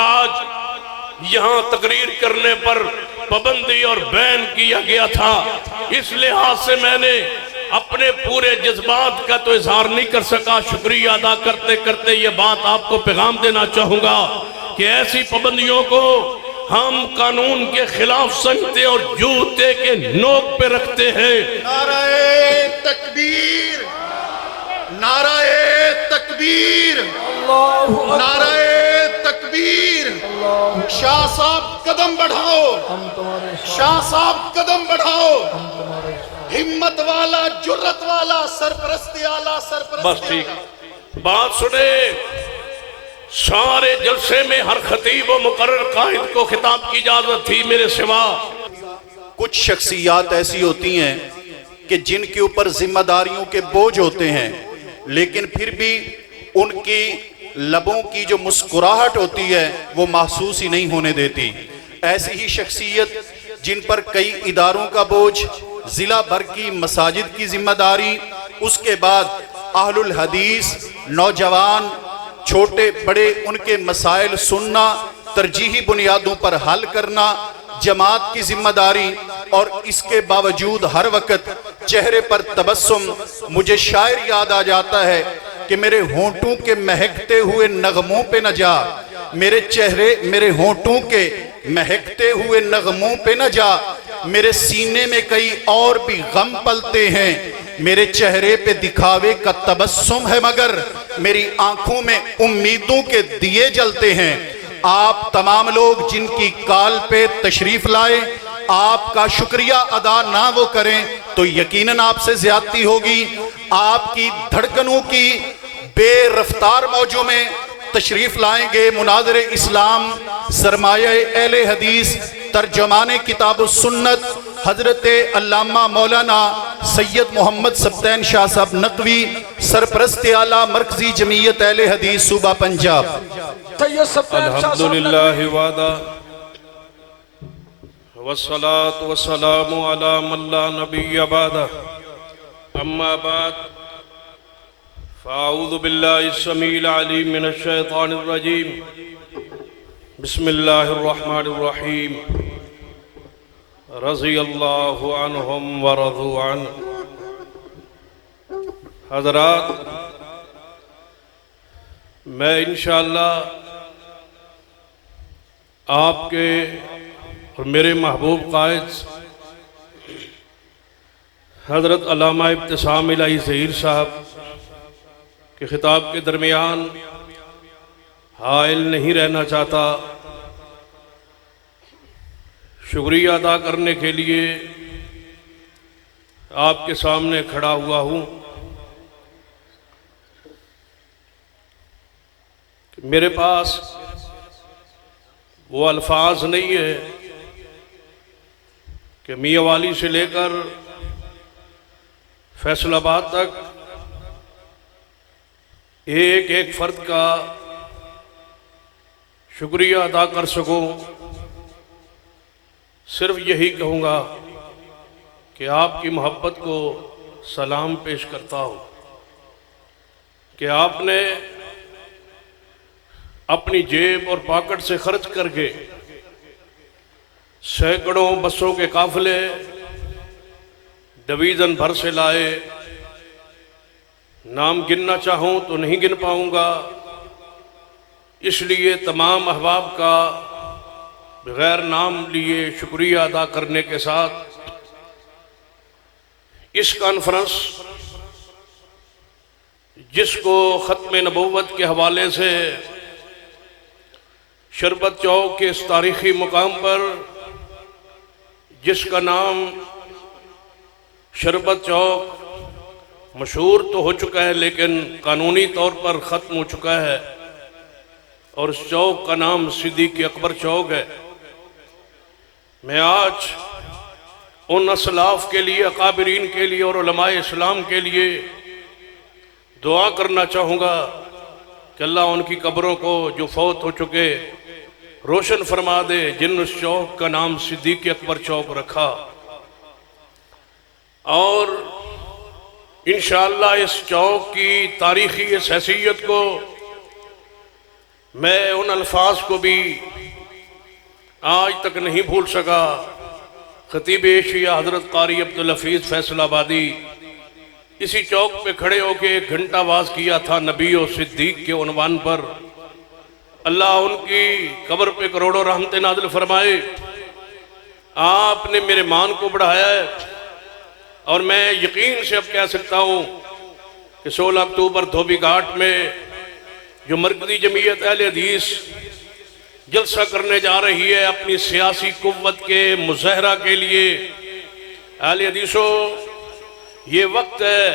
आज यहाँ तकरीर करने पर पाबंदी और बैन किया गया था, इस लिहाज से मैंने अपने पूरे जज्बात का तो इजहार नहीं कर सका। शुक्रिया अदा करते करते ये बात आपको पैगाम देना चाहूंगा कि ऐसी पाबंदियों को हम कानून के खिलाफ समझते और जूते के नोक पे रखते हैं। नाराए तकबीर, नाराए तकबीर, नाराए तकबीर। शाह साहब कदम बढ़ाओ, शाह साहब कदम बढ़ाओ। हिम्मत वाला, जुर्रत वाला, सरपरस्ती आला, सरपरस्ती। बस ठीक, बात सुने। सारे जलसे में हर खतीब व मुकर्रर कायद को खिताब की इजाजत थी मेरे सिवा। कुछ शख्सियात ऐसी होती हैं कि जिनके ऊपर जिम्मेदारियों के बोझ होते हैं, लेकिन फिर भी उनकी लबों की जो मुस्कुराहट होती है वो महसूस ही नहीं होने देती। ऐसी ही शख्सियत जिन पर कई इदारों का बोझ, जिला भर की मसाजिद की जिम्मेदारी, उसके बाद अहलुल हदीस नौजवान छोटे बड़े उनके मसाइल सुनना, तरजीही बुनियादों पर हल करना, जमात की जिम्मेदारी, और इसके बावजूद हर वक्त चेहरे पर तबस्सुम। मुझे शायर याद आ जाता है कि मेरे होंठों के महकते हुए नगमों पे न जा, मेरे चेहरे मेरे होंठों के महकते हुए नगमों पे न जा, मेरे सीने में कई और भी गम पलते हैं, मेरे चेहरे पे दिखावे का तबस्सुम है मगर मेरी आंखों में उम्मीदों के दिए जलते हैं। आप तमाम लोग जिनकी काल पे तशरीफ लाए, आपका शुक्रिया अदा ना वो करें तो यकीनन आपसे ज्यादती होगी। आपकी धड़कनों की बेरफ्तार मौजों में तशरीफ लाएंगे मुनाज़िर इस्लाम, सरमाया अहले हदीस, तर्जमाने किताब सुन्नत हजरत अल्लामा मौलाना सैयद मोहम्मद सब्तैन शाह साहब नकवी, सरपरस्त आला मरकजी जमीयत अहले हदीस सूबा पंजाब। अल्हम्दुलिल्लाह वादा वस्सलातु वस्सलामु अला मन ला नबिय्य बादा, अम्मा बाद फ़अऊज़ु बिल्लाहि स्समीइल अलीम मिनश शैतानिर रजीम, बिस्मिल्लाहिर रहमानिर रहीम। रज़ियल्लाहु अन्हुम व रज़ू अन्हु। हज़रात, मैं इंशाअल्लाह आपके और मेरे महबूब कायद हज़रत अल्लामा इब्तिसाम इलाही ज़हीर साहब के खिताब के दरमियान हाइल नहीं रहना चाहता। शुक्रिया अदा करने के लिए आपके सामने खड़ा हुआ हूँ। मेरे पास वो अल्फाज नहीं है कि मियाँ वाली से लेकर फैसलाबाद तक एक एक फर्द का शुक्रिया अदा कर सकूं। सिर्फ यही कहूँगा कि आपकी मोहब्बत को सलाम पेश करता हूँ कि आपने अपनी जेब और पॉकेट से खर्च करके सैकड़ों बसों के काफिले डिवीज़न भर से लाए। नाम गिनना चाहूँ तो नहीं गिन पाऊँगा, इसलिए तमाम अहबाब का बगैर नाम लिए शुक्रिया अदा करने के साथ इस कॉन्फ्रेंस जिसको ख़त्म नबूवत के हवाले से शरबत चौक के इस तारीख़ी मुकाम पर, जिसका नाम शरबत चौक मशहूर तो हो चुका है लेकिन कानूनी तौर पर ख़त्म हो चुका है, और इस चौक का नाम सिद्दीक़ अकबर चौक है। मैं आज उन असलाफ के लिए, अकाबिरीन के लिए और उलमाए इस्लाम के लिए दुआ करना चाहूँगा कि अल्लाह उनकी कब्रों को जो फौत हो चुके रोशन फरमा दे, जिन उस चौक का नाम सिद्दीक़ अकबर चौक रखा। और इंशाअल्लाह इस चौक की तारीख़ी इस हैसियत को मैं उन अल्फाज को भी आज तक नहीं भूल सका। खतीब एशिया हजरत कारी अब्दुल हफीज फैसलाबादी इसी चौक पे खड़े होके 1 घंटा वाज किया था नबी और सिद्दीक के उन्वान पर। अल्लाह उनकी कब्र पे करोड़ों रहमतें नाज़िल फरमाए। आपने मेरे मान को बढ़ाया है और मैं यकीन से अब कह सकता हूँ कि 16 अक्टूबर धोबी घाट में जो मरकज़ी जमीयत अहले हदीस जलसा करने जा रही है अपनी सियासी कुव्वत के मुज़ाहरा के लिए, अहले हदीसों ये वक्त है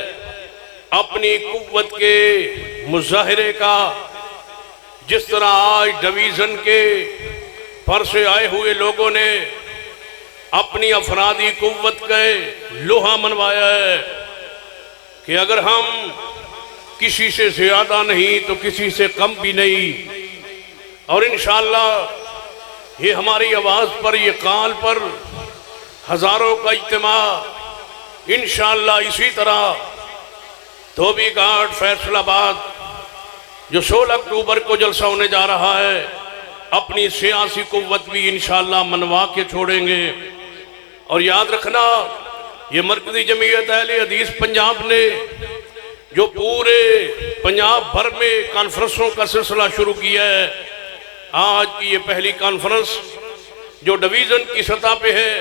अपनी कुव्वत के मुज़ाहरे का। जिस तरह आज डिवीज़न के पर से आए हुए लोगों ने अपनी अफरादी कुव्वत का लोहा मनवाया है कि अगर हम किसी से ज़्यादा नहीं तो किसी से कम भी नहीं, और इंशाअल्लाह ये हमारी आवाज़ पर, ये काल पर हज़ारों का इज्तिमा इंशाअल्लाह इसी तरह धोबी घाट फैसलाबाद जो 16 अक्टूबर को जलसा होने जा रहा है, अपनी सियासी कुव्वत भी इंशाअल्लाह मनवा के छोड़ेंगे। और याद रखना, ये मरकज़ी जमीयत अहले हदीस पंजाब ने जो पूरे पंजाब भर में कॉन्फ्रेंसों का सिलसिला शुरू किया है, आज की ये पहली कॉन्फ्रेंस जो डिवीज़न की सतह पे है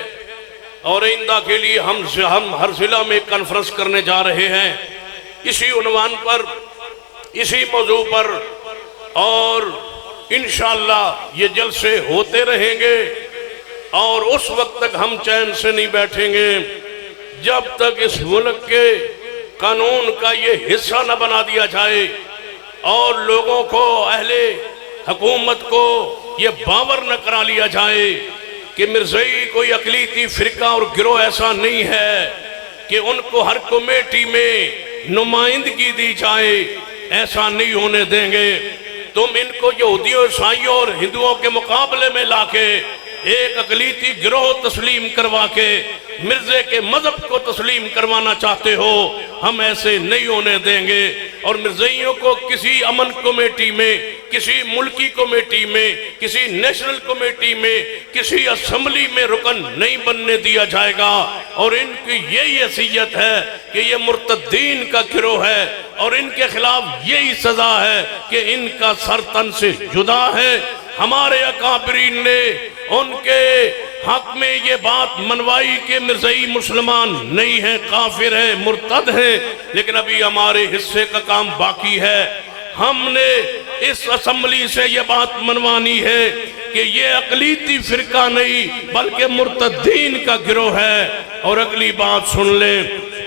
और आइंदा के लिए हम हर जिला में कॉन्फ्रेंस करने जा रहे हैं इसी उन्वान पर, इसी मौजू पर। और इंशाअल्लाह ये जलसे होते रहेंगे और उस वक्त तक हम चैन से नहीं बैठेंगे जब तक इस मुल्क के कानून का ये हिस्सा न बना दिया जाए और लोगों को, अहले हुकूमत को ये बावर न करा लिया जाए कि मिर्ज़ई कोई अक़लीती फ़िरका और गिरोह ऐसा नहीं है कि उनको हर कमेटी में नुमाइंदगी दी जाए। ऐसा नहीं होने देंगे। तुम इनको यहूदियों, ईसाइयों और हिंदुओं के मुकाबले में लाके एक अक़लीती गिरोह तस्लीम करवा के मिर्जे के मजहब को तस्लीम करवाना चाहते हो, हम ऐसे नहीं होने देंगे। और मिर्ज़इयों को किसी अमन कमेटी में, किसी मुल्की कमेटी में, किसी नेशनल कमेटी में, किसी असम्बली में रुकन नहीं बनने दिया जाएगा। और इनकी यही हैसियत है कि ये मुर्तदीन का गिरोह है और इनके खिलाफ यही सजा है कि इनका सर तन से जुदा है। हमारे अकाबरीन ने उनके हक में ये बात मनवाई कि मिर्ज़ई मुसलमान नहीं है, काफिर है, मुर्तद है, लेकिन अभी हमारे हिस्से का काम बाकी है। हमने इस असम्बली से ये बात मनवानी है कि ये अक़लीती फ़िरका नहीं बल्कि मुर्तदीन का गिरोह है। और अगली बात सुन ले,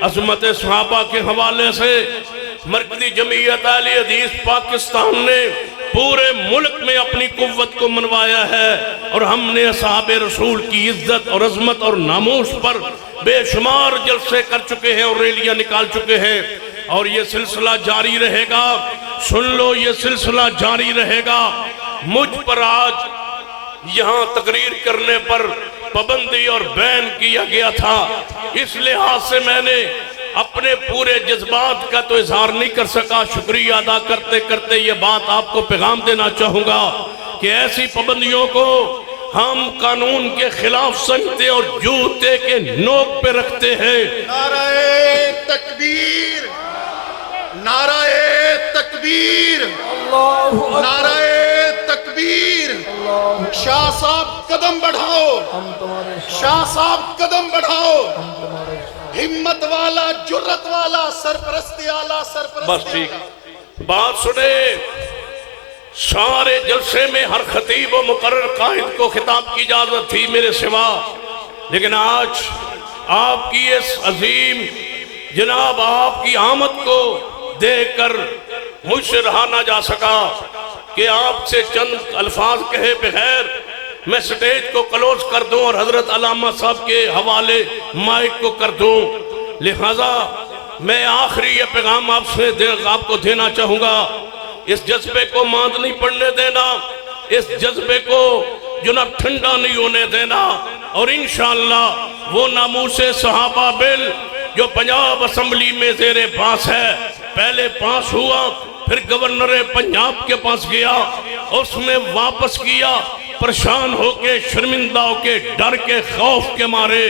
अज़मत सहाबा के हवाले से मरकज़ी जमीयत अहले हदीस पाकिस्तान ने पूरे मुल्क में अपनी कुव्वत को मनवाया है और हमने असहाबे रसूल की इज्जत और अजमत और नामूस पर बेशुमार जलसे कर चुके हैं और रैलियां निकाल चुके हैं। और ये सिलसिला जारी रहेगा। सुन लो, ये सिलसिला जारी रहेगा। मुझ पर आज यहाँ तकरीर करने पर पाबंदी और बैन किया गया था, इस लिहाज से मैंने अपने पूरे जज्बात का तो इजहार नहीं कर सका। शुक्रिया अदा करते करते ये बात आपको पैगाम देना चाहूंगा कि ऐसी पाबंदियों को हम कानून के खिलाफ समझते और जूते के नोक पे रखते हैं। नाराए तकबीर, नाराए तकबीर, नाराए तकबीर। शाह साहब कदम बढ़ाओ, शाह साहब कदम बढ़ाओ। हिम्मत वाला, जुर्रत वाला, सरपरस्ती आला, सरपरस्ती। बस ठीक बात सुने। सारे जलसे में हर खतीब व मुकर्रर कायद को खिताब की इजाजत थी मेरे सिवा, लेकिन आज आपकी इस अजीम जनाब आपकी आमद को देखकर मुझसे रहा ना जा सका कि आपसे चंद अल्फाज कहे बगैर मैं स्टेज को क्लोज कर दूं और हजरत अल्लामा साहब के हवाले माइक को कर दूं। लिहाजा मैं आखिरी ये पैगाम आपको देना चाहूंगा, इस जज्बे को मांद नहीं पड़ने देना, इस जज्बे को जुनब ठंडा नहीं होने देना। और इंशाअल्लाह वो नामूसे सहाबा बिल जो पंजाब असम्बली में ज़ेरे पास है, पहले पास हुआ, फिर गवर्नर पंजाब के पास गया, उसने वापस किया, परेशान होके, शर्मिंदा होके, डर के, खौफ के मारे।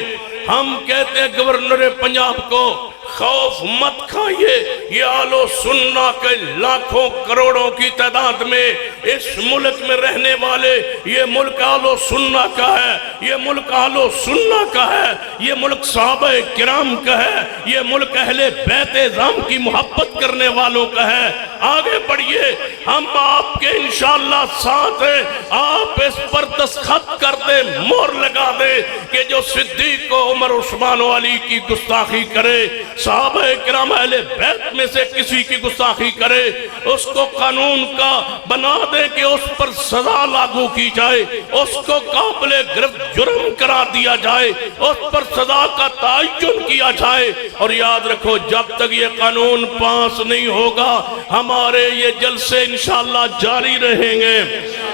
हम कहते हैं गवर्नर पंजाब को, खौफ मत खाइए, ये आलो सुन्ना के लाखों करोड़ों की तादाद में इस मुल्क में रहने वाले, ये मुल्क आलो सुन्ना का है, ये मुल्क आलो सुन्ना का है, ये मुल्क सहाबा किराम का है, ये मुल्क अहले बैत ज़ाम की मोहब्बत करने वालों का है। आगे बढ़िए, हम आपके इंशाअल्लाह साथ हैं। आप इस पर दस्तखत कर दे, मोहर लगा दे कि जो सिद्दीक को, उमर, उस्मान वाली की गुस्ताखी करे, सहाबा किराम अहले बैत में से किसी की गुस्ताखी करे, उसको कानून का बना दे कि उस पर सजा लागू की जाए, उसको काबिले गिरफ्त जुर्म करा दिया जाए, उस पर सजा का तयन किया जाए। और याद रखो, जब तक ये कानून पास नहीं होगा, हमारे ये जलसे इंशाअल्लाह जारी रहेंगे।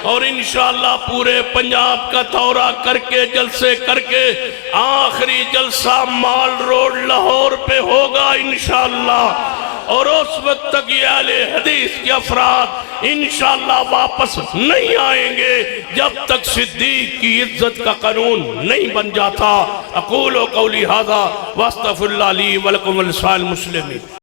और इंशाअल्लाह पूरे पंजाब का दौरा करके, जलसे करके, आखिरी जलसा माल रोड लाहौर पे होगा इंशाअल्लाह। और उस वक्त तक ये अहले हदीस के अफराद इंशाअल्लाह वापस नहीं आएंगे जब तक सिद्दीक की इज्जत का कानून नहीं बन जाता। अक़ूलु क़ौली हाज़ा वस्तग़फ़िरुल्लाह ली व लकुम व लिसाइरिल मुस्लिमीन।